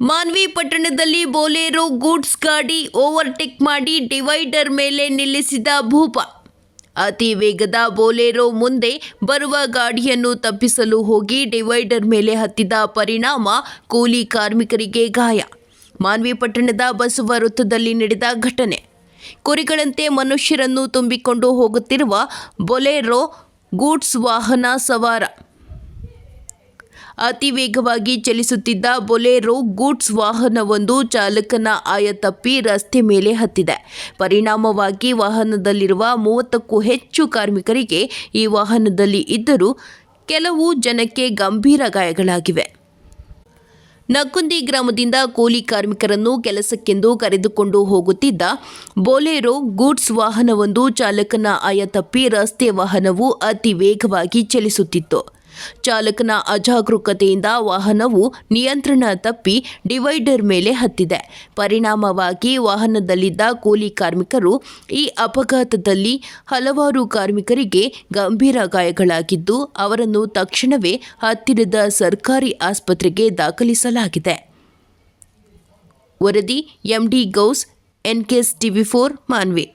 ಮಾನ್ವಿ ಪಟ್ಟಣದಲ್ಲಿ Bolero goods ಗಾಡಿ overtake ಮಾಡಿ ಡಿವೈಡರ್ ಮೇಲೆ ನಿಲ್ಲಿಸಿದ ಭೂಪ. ಅತಿ ವೇಗದ ಬೋಲೇರೋ ಮುಂದೆ ಬರುವ ಗಾಡಿಯನ್ನು ತಪ್ಪಿಸಲು ಹೋಗಿ ಡಿವೈಡರ್ ಮೇಲೆ ಹತ್ತಿದ ಪರಿಣಾಮ ಕೂಲಿ ಕಾರ್ಮಿಕರಿಗೆ ಗಾಯ. ಮಾನ್ವಿ ಪಟ್ಟಣದ ಬಸವ ವೃತ್ತದಲ್ಲಿ ನಡೆದ ಘಟನೆ. ಕುರಿಗಳಂತೆ ಮನುಷ್ಯರನ್ನು ತುಂಬಿಕೊಂಡು ಹೋಗುತ್ತಿರುವ ಬೊಲೆರೋ ಗೂಡ್ಸ್ ವಾಹನ ಸವಾರ. ಅತಿ ವೇಗವಾಗಿ ಚಲಿಸುತ್ತಿದ್ದ ಬೊಲೆರೋ ಗೂಡ್ಸ್ ವಾಹನವೊಂದು ಚಾಲಕನ ಆಯ ತಪ್ಪಿ ರಸ್ತೆ ಮೇಲೆ ಹತ್ತಿದೆ. ಪರಿಣಾಮವಾಗಿ ವಾಹನದಲ್ಲಿರುವ ಮೂವತ್ತಕ್ಕೂ ಹೆಚ್ಚು ಕಾರ್ಮಿಕರಿಗೆ ಈ ವಾಹನದಲ್ಲಿ ಇದ್ದರೂ ಕೆಲವು ಜನಕ್ಕೆ ಗಂಭೀರ ಗಾಯಗಳಾಗಿವೆ. ನಕ್ಕುಂದಿ ಗ್ರಾಮದಿಂದ ಕೂಲಿ ಕಾರ್ಮಿಕರನ್ನು ಕೆಲಸಕ್ಕೆಂದು ಕರೆದುಕೊಂಡು ಹೋಗುತ್ತಿದ್ದ ಬೊಲೆರೋ ಗೂಡ್ಸ್ ವಾಹನವೊಂದು ಚಾಲಕನ ಆಯ ತಪ್ಪಿ ರಸ್ತೆ ವಾಹನವು ಅತಿ ವೇಗವಾಗಿ ಚಲಿಸುತ್ತಿತ್ತು. ಚಾಲಕನ ಅಜಾಗರೂಕತೆಯಿಂದ ವಾಹನವು ನಿಯಂತ್ರಣ ತಪ್ಪಿ ಡಿವೈಡರ್ ಮೇಲೆ ಹತ್ತಿದೆ. ಪರಿಣಾಮವಾಗಿ ವಾಹನದಲ್ಲಿದ್ದ ಕೂಲಿ ಕಾರ್ಮಿಕರು ಈ ಅಪಘಾತದಲ್ಲಿ ಹಲವಾರು ಕಾರ್ಮಿಕರಿಗೆ ಗಂಭೀರ ಗಾಯಗಳಾಗಿದ್ದು, ಅವರನ್ನು ತಕ್ಷಣವೇ ಹತ್ತಿರದ ಸರ್ಕಾರಿ ಆಸ್ಪತ್ರೆಗೆ ದಾಖಲಿಸಲಾಗಿದೆ. ವರದಿ, MD Gous, NKS TV four, Manvi.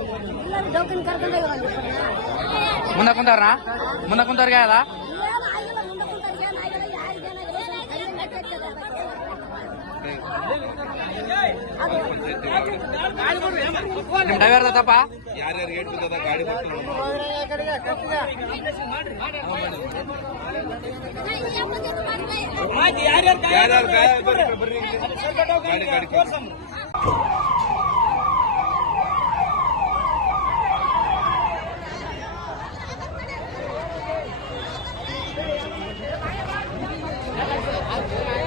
ಮುಂದೆ ಕುಂತಾರ ಮುಂದೆ ಕುಂತವ್ರಿಗೆ ಅಲ್ಲ ಡ್ರೈವರ್ ಗಾಡಿ ಯಾರ್ಯಾರು Yeah.